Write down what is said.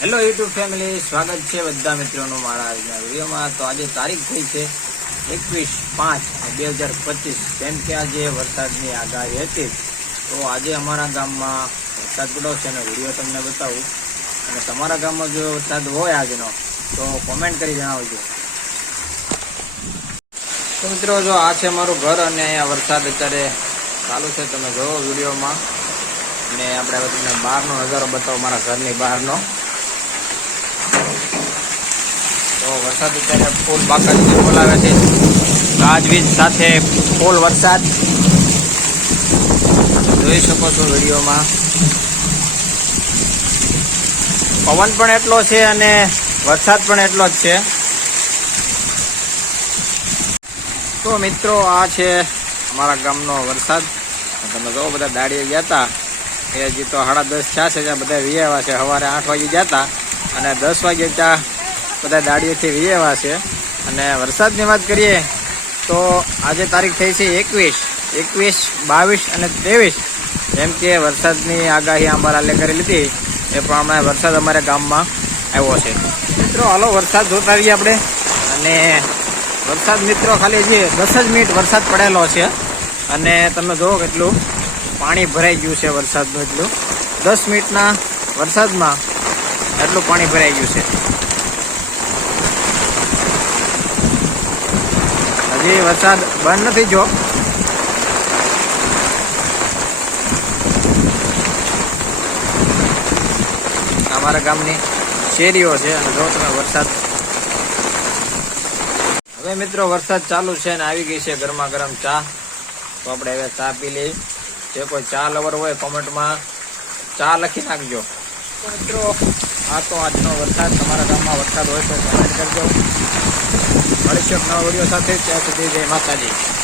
Hello YouTube family સ્વાગત છે બધા મિત્રોનું મારા વિડીયોમાં. તો આજે તારીખ થઈ છે એકવીસ પાંચ બે હજાર પચીસ. કેમ કે આજે વરસાદની આગાહી હતી. તો આજે અમારા ગામમાં વરસાદ પડ્યો છે અને વીડિયો તમને બતાવું. અને તમારા ગામમાં જો વરસાદ હોય આજનો, તો કોમેન્ટ કરી જણાવજો. તો મિત્રો, જો આ છે મારું ઘર અને અહીંયા વરસાદ અત્યારે ચાલુ છે. તમે જોવો વિડીયોમાં. અને આપણે તમને બહારનો નજારો બતાવો મારા ઘરની બહારનો તો વરસાદ અત્યારે ફૂલ બાકાત બોલાવે છે. ગાજવીજ સાથે ફૂલ વરસાદ. જોઈ શકો છો વિડીયોમાં. પવન પણ એટલો છે અને વરસાદ પણ એટલો જ છે. તો મિત્રો, આ છે અમારા ગામનો વરસાદ. તમે જો બધા દાડીએ ગયા હતા એ હજી તો સાડા દસ થયા છે ત્યાં બધા વિયેવા છે. સવારે આઠ વાગે ગયા હતા અને દસ વાગે ત્યાં બધા દાડીએથી વિયેવા છે. અને વરસાદની વાત કરીએ તો આજે તારીખ થઈ છે એકવીસ. એકવીસ, બાવીસ અને ત્રેવીસ. જેમ કે વરસાદની આગાહી આંબાલાલે કરી લીધી. એ પ્રમાણે વરસાદ અમારા ગામમાં આવ્યો છે. મિત્રો, હાલો, વરસાદ જોતા આવીએ આપણે. અને વરસાદ મિત્રો ખાલી જે દસ જ મિનિટ વરસાદ પડેલો છે. અને તમે જુઓ કેટલું પાણી ભરાઈ ગયું છે વરસાદનું એટલું. દસ મિનિટના વરસાદમાં એટલું પાણી ભરાઈ ગયું છે. હજી વરસાદ બંધ નથી જો અમારા ગામની શેરીઓ છે અને જો તમે વરસાદ હવે મિત્રો વરસાદ ચાલુ છે અને આવી ગઈ છે ગરમા ગરમ ચા. તો આપણે હવે ચા પી લઈએ. જે કોઈ ચા લવર હોય કોમેન્ટમાં ચા લખી નાખજો. મિત્રો આ તો આજનો વરસાદ તમારા ગામમાં વરસાદ હોય તો કમેન્ટ કરજો. મળીશું એક નવા વીડિયો સાથે. ત્યાં સુધી જય માતાજી.